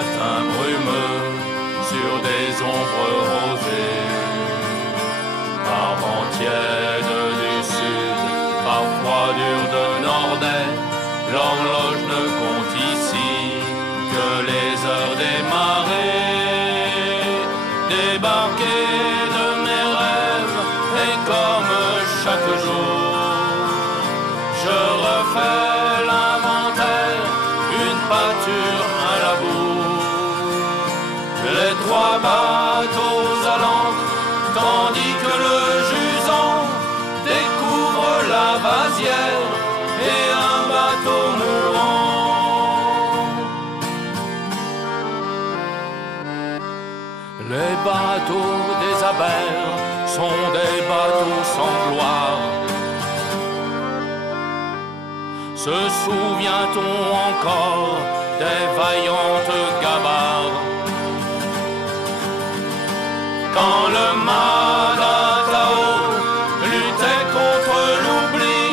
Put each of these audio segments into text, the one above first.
matin brumeux sur des ombres rosées. Par vent tiède du sud, par froid dur de nord-est, l'horloge ne compte ici que les heures des marées. Débarquer de mes rêves et comme chaque jour, je refais l'inventaire, une pâture, un labour. Les trois bateaux à l'ancre, tandis que le jusant découvre la vasière et un bateau mourant. Les bateaux des Abers sont des bateaux sans gloire. Se souvient-on encore des vaillantes gabarres? Quand le Madatao luttait contre l'oubli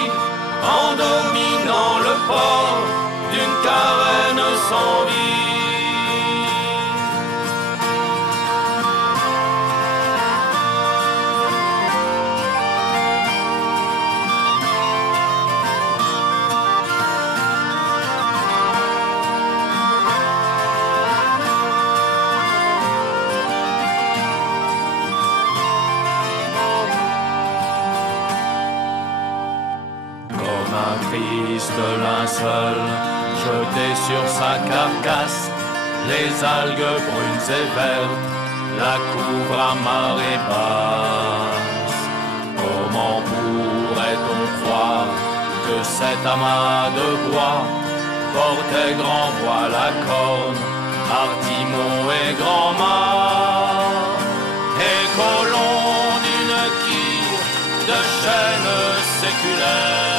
en dominant le port d'une carène sans vie. Triste linceul jeté sur sa carcasse, les algues brunes et vertes la couvrent à marée basse. Comment pourrait-on croire que cet amas de bois portait grand voile à cornes, artimon et grand mât, et qu'au long d'une quille de chaînes séculaires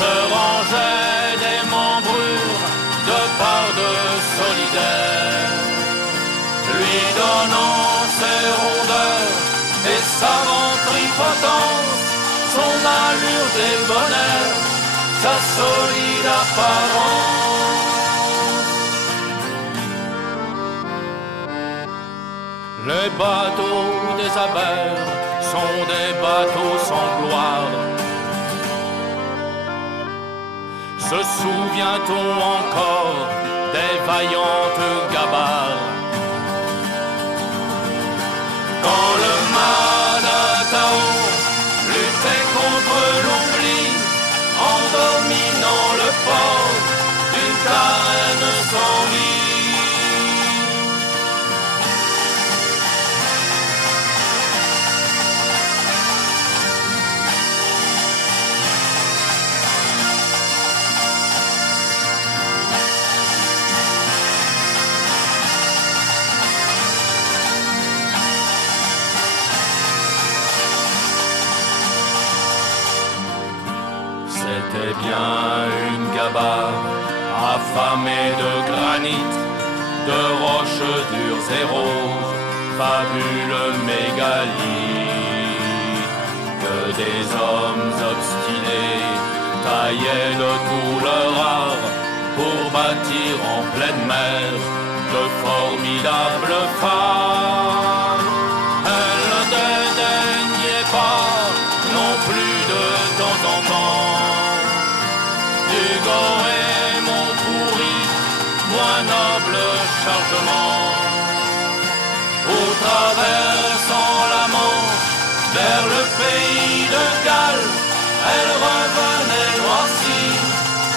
se rangeaient des membrures de part de solidaires, lui donnant ses rondeurs et sa ventripotence, son allure débonnaire, sa solide apparence. Les bateaux des Abers sont des bateaux sans gloire. Se souvient-on encore des vaillantes gabarres? Quand le Madatao luttait contre l'oubli en dominant le port d'une carène sans vie. C'était bien une gabarre affamée de granit, de roches dures et roses, fabuleux mégalithes, que des hommes obstinés taillaient de tout leur art pour bâtir en pleine mer de formidables phares. Elle ne dédaignait pas non plus de temps en temps Hugo et mon pourri, moins noble chargement, où traversant la Manche vers le pays de Galles, elle revenait noircie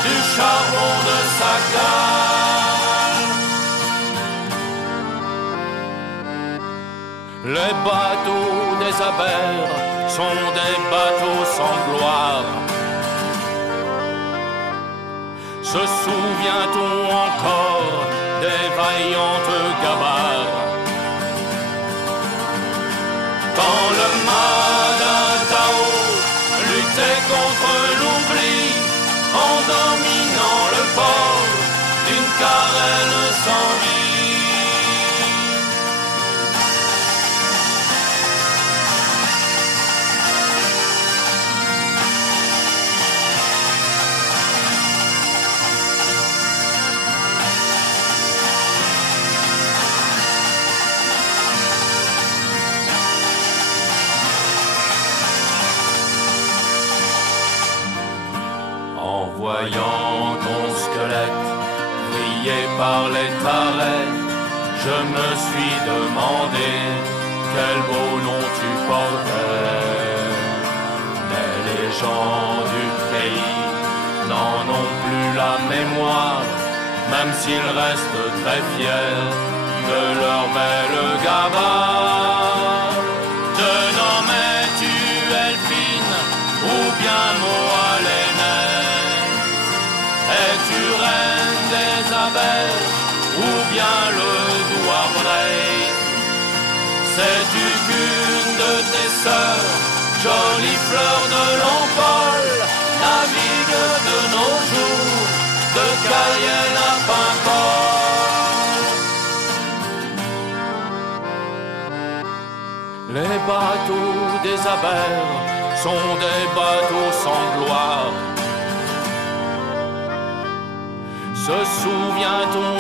du charbon de sa cale. Les bateaux des Abers sont des bateaux sans gloire. Se souvient-on encore des vaillantes gabarres? Quand le Madatao luttait contre l'oubli en dominant le port d'une carène sans vie. Payé par les tarés, je me suis demandé quel beau nom tu portais. Mais les gens du pays n'en ont plus la mémoire, même s'ils restent très fiers de leur belle gabarre. Te nommais-tu Elphine ou bien Moalénès? Es-tu reine des abeilles ou bien le doigt Brey? Sais-tu qu'une de tes sœurs, jolie fleur de l'Empole, navigue de nos jours de Cayenne à Paimpol? Les bateaux des Abers sont des bateaux sans gloire. Se souvient-on